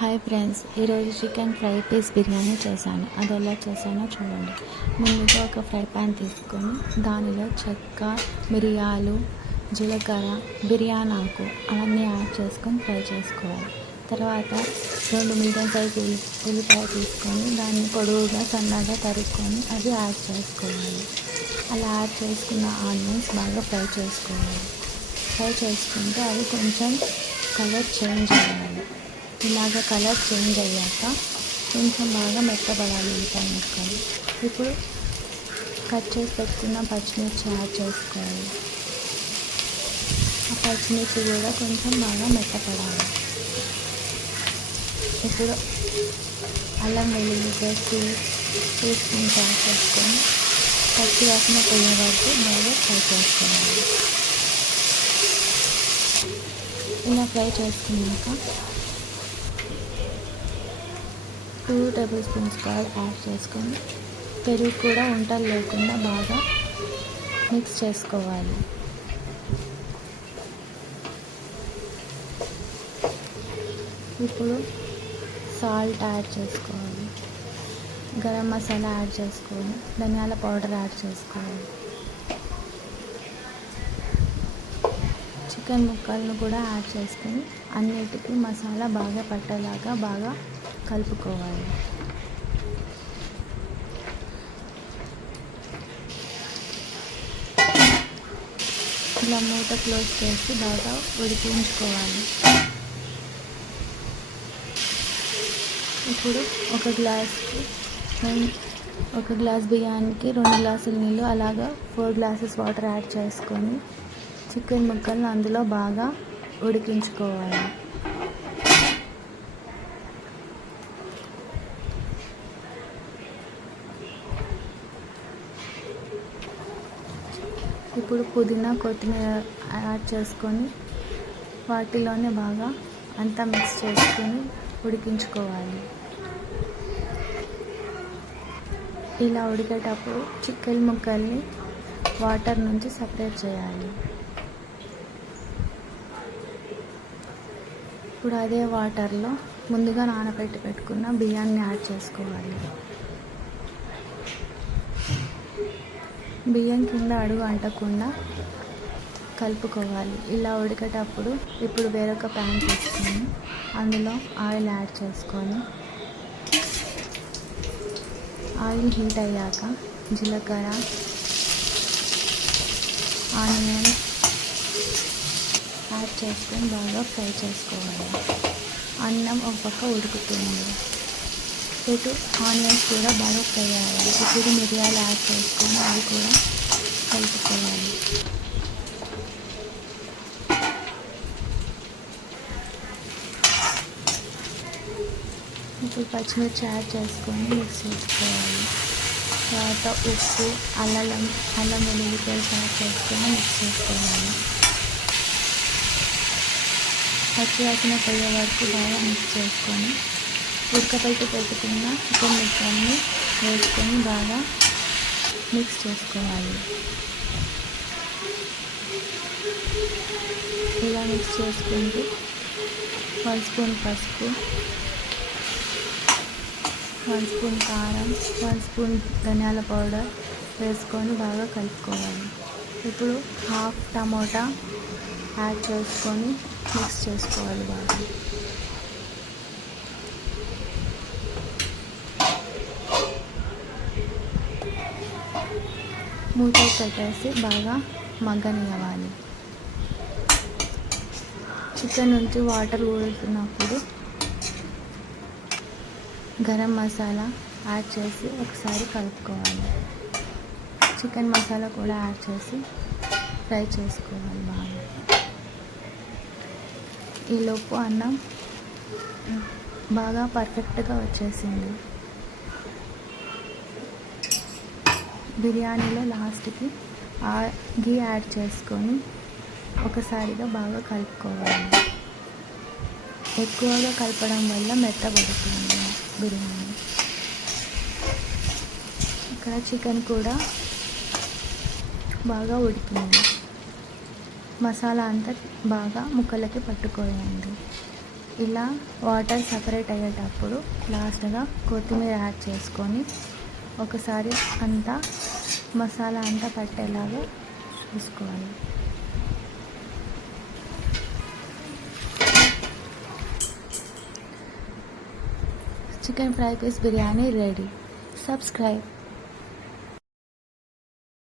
Hi friends, ఈరోజు chicken fry piece biryani చేశాను. అది ఎలా చేశానో చూడండి. ముందుగా ఒక ఫ్రై ప్యాన్ తీసుకొని దానిలో చెక్క, మిరియాలు, జీలకర్ర, బిర్యానీ ఆకు అవన్నీ యాడ్ చేసుకొని ఫ్రై చేసుకోవాలి. తర్వాత 2 మీడియం సైజు ఉల్లిపాయ తీసుకొని దాన్ని పొడవుగా సన్నగా తరుక్కొని అది యాడ్ చేసుకోవాలి. అలా యాడ్ చేసుకున్న ఆనియన్స్ బాగా ఫ్రై చేసుకోవాలి. ఫ్రై చేసుకుంటే అవి కొంచెం కలర్ చేంజ్ అవ్వాలి. ఇలాగ కలర్ చేంజ్ అయ్యాక కొంచెం బాగా మెత్తబడాలి ఉల్లిపాయ ముక్కలు. ఇప్పుడు కట్ చేసి పెట్టుకున్న పచ్చిమిర్చి యాడ్ చేసుకోవాలి. ఆ పచ్చిమిర్చి కూడా కొంచెం బాగా మెత్తపడాలి. ఇప్పుడు అల్లం వెల్లుల్లి పేస్ట్ 2 స్పూన్స్ యాడ్ చేసుకొని పచ్చి వాసన పోయే వరకు బాగా ఫ్రై చేసుకోవాలి. ఇలా ఫ్రై చేసుకున్నాక 2 టేబుల్ స్పూన్స్ కర్డ్ యాడ్ చేసుకొని పెరుగు కూడా ఉంటలు లేకుండా బాగా మిక్స్ చేసుకోవాలి. ఇప్పుడు సాల్ట్ యాడ్ చేసుకోవాలి. గరం మసాలా యాడ్ చేసుకోవాలి. ధనియాల పౌడర్ యాడ్ చేసుకోవాలి. చికెన్ ముక్కలను కూడా యాడ్ చేసుకొని అన్నిటికీ మసాలా బాగా పట్టేలాగా బాగా కలుపుకోవాలి. ఇలా మూత క్లోజ్ చేసి బాగా ఉడికించుకోవాలి. ఇప్పుడు ఒక గ్లాస్ బియ్యానికి 2 గ్లాసుల నీళ్ళు, అలాగా 4 గ్లాసెస్ వాటర్ యాడ్ చేసుకొని చికెన్ ముక్కలను అందులో బాగా ఉడికించుకోవాలి. ఇప్పుడు పుదీనా, కొత్తిమీర యాడ్ చేసుకొని వాటిలోనే బాగా అంతా మిక్స్ చేసుకొని ఉడికించుకోవాలి. ఇలా ఉడికేటప్పుడు చికెన్ ముక్కల్ని వాటర్ నుంచి సపరేట్ చేయాలి. ఇప్పుడు అదే వాటర్లో ముందుగా నానబెట్టి పెట్టుకున్న బియ్యాన్ని యాడ్ చేసుకోవాలి. బియ్యం కింద అడుగు అంటకుండా కలుపుకోవాలి. ఇలా ఉడికేటప్పుడు ఇప్పుడు వేరొక ప్యాన్ తీసుకొని అందులో ఆయిల్ యాడ్ చేసుకొని ఆయిల్ హీట్ అయ్యాక జీలకర్ర, ఆనియన్ యాడ్ చేసుకొని బాగా ఫ్రై చేసుకోవాలి. అన్నం ఒక పక్క ఉడుకుతుంది. ఇటు ఆనియన్స్ కూడా బాగా ఫ్రై అవ్వాలి. ఇప్పుడు మిరియాలు యాడ్ చేసుకొని అవి కూడా కలుపుకోవాలి. ఇప్పుడు పచ్చిమిర్చి యాడ్ చేసుకొని మిక్స్ చేసుకోవాలి. తర్వాత ఉప్పు, అల్లం వెల్లుల్లి పేస్ట్ యాడ్ చేసుకొని మిక్స్ చేసుకోవాలి. పచ్చి వాసన పోయే వరకు బాగా మిక్స్ చేసుకొని ఉడకబెట్టి పెట్టుకున్న చికెన్ ముక్కల్ని వేసుకొని బాగా మిక్స్ చేసుకోవాలి. ఇలా మిక్స్ చేసుకుంటూ 1 స్పూన్ పసుపు, 1 స్పూన్ కారం, 1 స్పూన్ ధనియాల పౌడర్ వేసుకొని బాగా కలుపుకోవాలి. ఇప్పుడు హాఫ్ టమోటా యాడ్ చేసుకొని మిక్స్ చేసుకోవాలి బాగా. మూత పెట్టేసి బాగా మగ్గనివ్వాలి. చికెన్ నుంచి వాటర్ ఊడుతున్నప్పుడు గరం మసాలా యాడ్ చేసి ఒకసారి కలుపుకోవాలి. చికెన్ మసాలా కూడా యాడ్ చేసి ఫ్రై చేసుకోవాలి బాగా. ఈలోపు అన్నం బాగా పర్ఫెక్ట్గా వచ్చేసింది. బిర్యానీలో లాస్ట్కి ఘీ యాడ్ చేసుకొని ఒకసారిగా బాగా కలుపుకోవాలి. ఎక్కువగా కలపడం వల్ల మెత్తబడుతుంది బిర్యానీ. ఇక్కడ చికెన్ కూడా బాగా ఉడికింది. మసాలా అంతా బాగా ముక్కలకి పట్టుకోవాలి. ఇలా వాటర్ సపరేట్ అయ్యేటప్పుడు లాస్ట్గా కొత్తిమీర యాడ్ చేసుకొని ఒకసారి అంతా మసాలా అంతా పట్టేలాగా చూసుకోవాలి. Chicken fry piece biryani ready. Subscribe.